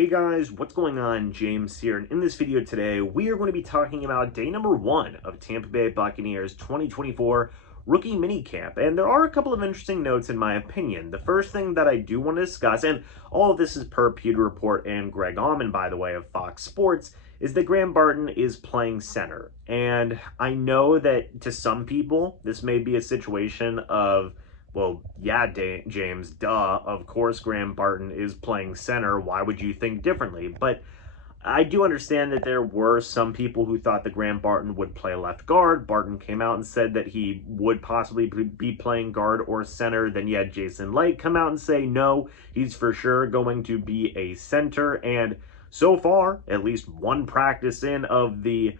Hey guys, what's going on? James here, and in this video today, we are going to be talking about day number 1 of Tampa Bay Buccaneers 2024 rookie minicamp. And there are a couple of interesting notes in my opinion. The first thing that I do want to discuss, and all of this is per Pewter Report and Greg Auman, by the way, of Fox Sports, is that Graham Barton is playing center. And I know that to some people, this may be a situation of, well, yeah, James, duh. Of course, Graham Barton is playing center. Why would you think differently? But I do understand that there were some people who thought that Graham Barton would play left guard. Barton came out and said that he would possibly be playing guard or center. Then you had Jason Licht come out and say, no, he's for sure going to be a center. And so far, at least one practice in of the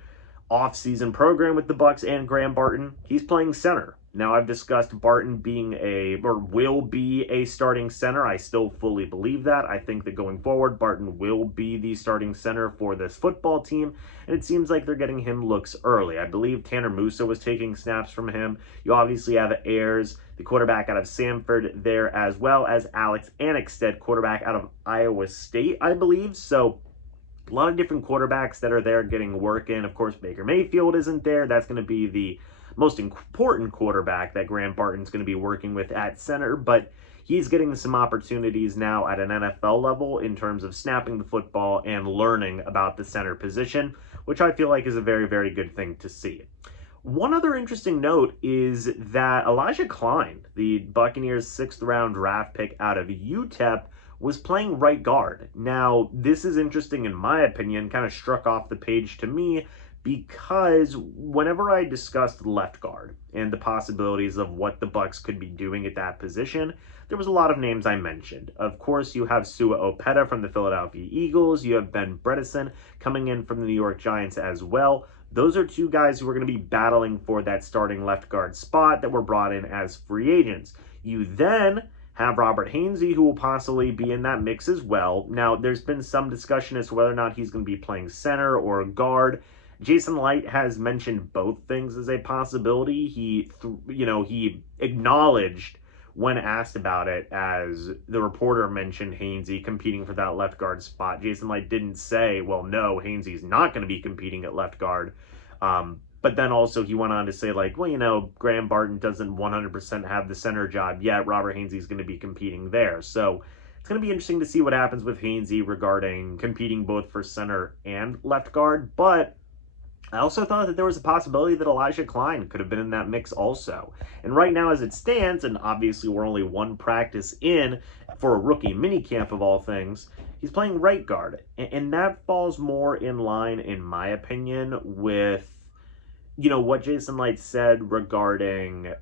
off-season program with the Bucs and Graham Barton, he's playing center. Now, I've discussed Barton being will be a starting center. I still fully believe that. I think that going forward, Barton will be the starting center for this football team, and it seems like they're getting him looks early. I believe Tanner Musa was taking snaps from him. You obviously have Ayers, the quarterback out of Samford, there, as well as Alex Anixted, quarterback out of Iowa State, I believe. So a lot of different quarterbacks that are there getting work in. Of course, Baker Mayfield isn't there. That's going to be the most important quarterback that Graham Barton's going to be working with at center, but he's getting some opportunities now at an NFL level in terms of snapping the football and learning about the center position, which I feel like is a very, very good thing to see. One other interesting note is that Elijah Klein, the Buccaneers' 6th-round draft pick out of UTEP, was playing right guard. Now, this is interesting in my opinion, kind of struck off the page to me, because whenever I discussed left guard and the possibilities of what the Bucs could be doing at that position, there was a lot of names I mentioned. Of course, you have Sua Opeta from the Philadelphia Eagles. You have Ben Bredeson coming in from the New York Giants as well. Those are two guys who are going to be battling for that starting left guard spot that were brought in as free agents. You then have Robert Hainsey, who will possibly be in that mix as well. Now, there's been some discussion as to whether or not he's going to be playing center or guard. Jason Licht has mentioned both things as a possibility. He acknowledged when asked about it, as the reporter mentioned Hainsey competing for that left guard spot. Jason Licht didn't say, well, no, Hainsey's not going to be competing at left guard. But then also he went on to say, like, well, Graham Barton doesn't 100% have the center job yet. Robert Hainsey's going to be competing there. So it's going to be interesting to see what happens with Hainsey regarding competing both for center and left guard. But I also thought that there was a possibility that Elijah Klein could have been in that mix also. And right now as it stands, and obviously we're only one practice in for a rookie minicamp of all things, he's playing right guard. And that falls more in line, in my opinion, with, what Jason Licht said regarding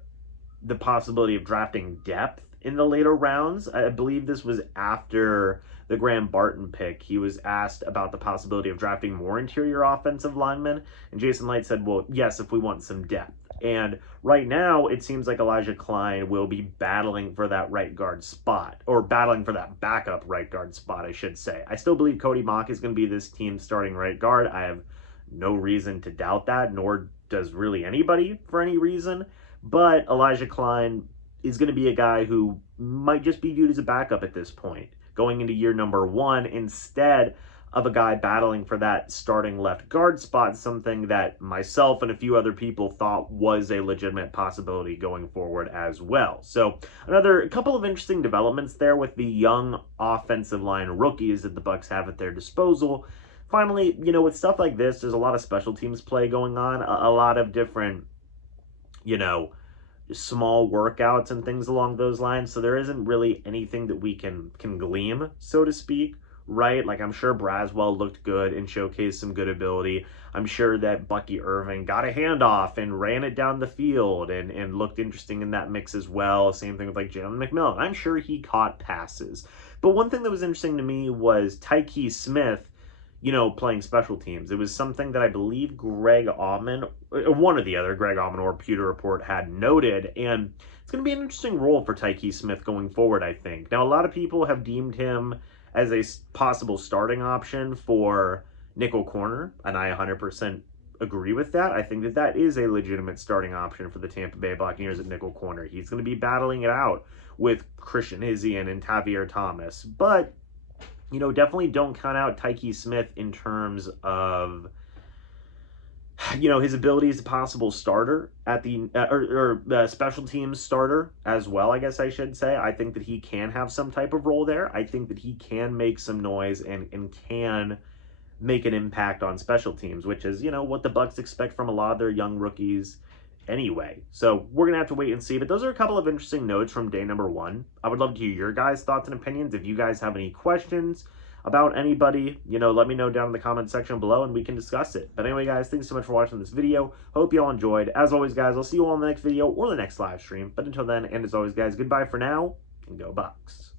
the possibility of drafting depth in the later rounds. I believe this was after the Graham Barton pick. He was asked about the possibility of drafting more interior offensive linemen, and Jason Licht said, well, yes, if we want some depth. And right now, it seems like Elijah Klein will be battling for that right guard spot, or battling for that backup right guard spot, I should say. I still believe Cody Mauch is going to be this team's starting right guard. I have no reason to doubt that, nor does really anybody for any reason. But Elijah Klein is going to be a guy who might just be viewed as a backup at this point, going into year number 1, instead of a guy battling for that starting left guard spot, something that myself and a few other people thought was a legitimate possibility going forward as well. So another couple of interesting developments there with the young offensive line rookies that the Bucs have at their disposal. Finally, with stuff like this, there's a lot of special teams play going on, a lot of different, small workouts and things along those lines. So there isn't really anything that we can glean, so to speak, right? Like, I'm sure Braswell looked good and showcased some good ability. I'm sure that Bucky Irving got a handoff and ran it down the field and looked interesting in that mix as well. Same thing with like Jalen McMillan. I'm sure he caught passes. But one thing that was interesting to me was Tyke Smith, playing special teams. It was something that I believe Greg Auman, one or the other, Greg Auman or Pewter Report, had noted, and it's going to be an interesting role for Tyke Smith going forward, I think. Now, a lot of people have deemed him as a possible starting option for nickel corner, and I 100% agree with that. I think that that is a legitimate starting option for the Tampa Bay Buccaneers at nickel corner. He's going to be battling it out with Christian Izien and Tavier Thomas, but you know, definitely don't count out Tyke Smith in terms of, you know, his ability as a possible starter at the special teams starter as well, I guess I should say. I think that he can have some type of role there. I think that he can make some noise and can make an impact on special teams, which is, you know, what the Bucs expect from a lot of their young rookies anyway. So we're going to have to wait and see. But those are a couple of interesting notes from day number 1. I would love to hear your guys' thoughts and opinions. If you guys have any questions about anybody, you know, let me know down in the comment section below and we can discuss it. But anyway, guys, thanks so much for watching this video. Hope you all enjoyed. As always, guys, I'll see you all in the next video or the next live stream. But until then, and as always, guys, goodbye for now, and go Bucs.